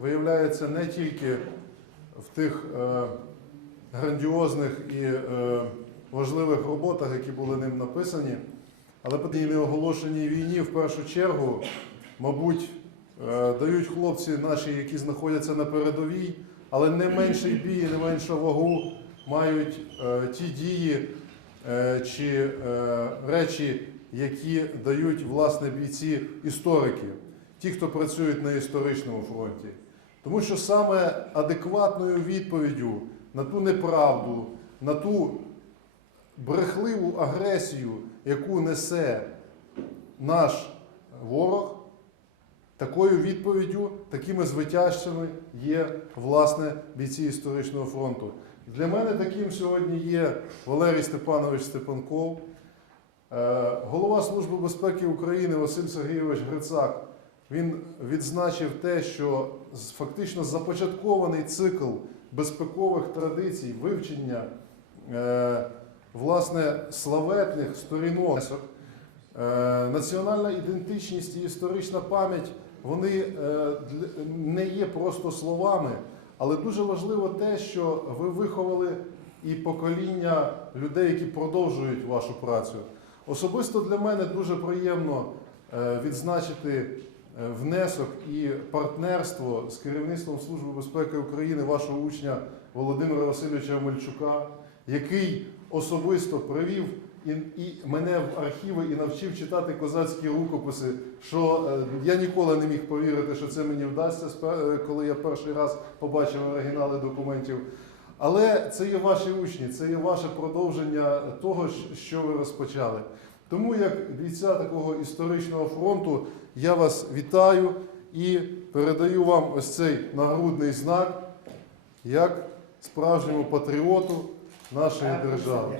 виявляється не тільки в тих е, грандіозних і е, важливих роботах, які були ним написані, але по неоголошеній війні в першу чергу, мабуть, е, дають хлопці наші, які знаходяться на передовій, але не менший бій, не меншу вагу мають ті дії чи речі, які дають власне бійці історики, ті, хто працюють на історичному фронті. Тому що саме адекватною відповіддю на ту неправду, на ту брехливу агресію, яку несе наш ворог, такою відповіддю, такими звитяжцями є власне бійці історичного фронту. Для мене таким сьогодні є Валерій Степанович Степанков, е, голова Служби безпеки України Василь Сергійович Грицак. Він відзначив те, що фактично започаткований цикл безпекових традицій, вивчення е, власне славетних сторінок, е, національна ідентичність і історична пам'ять вони е, не є просто словами, але дуже важливо те, що ви виховали і покоління людей, які продовжують вашу працю. Особисто для мене дуже приємно відзначити внесок і партнерство з керівництвом Служби безпеки України вашого учня Володимира Васильовича Мельчука, який особисто привів і, і мене в архіви і навчив читати козацькі рукописи. Що е, я ніколи не міг повірити, що це мені вдасться, е, коли я перший раз побачив оригінали документів. Але це є ваші учні, це є ваше продовження того, що ви розпочали. Тому, як бійця такого історичного фронту, я вас вітаю і передаю вам ось цей нагрудний знак як справжньому патріоту нашої держави.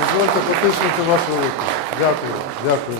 Дозвольте потиснути вашу руку. Дякую, дякую.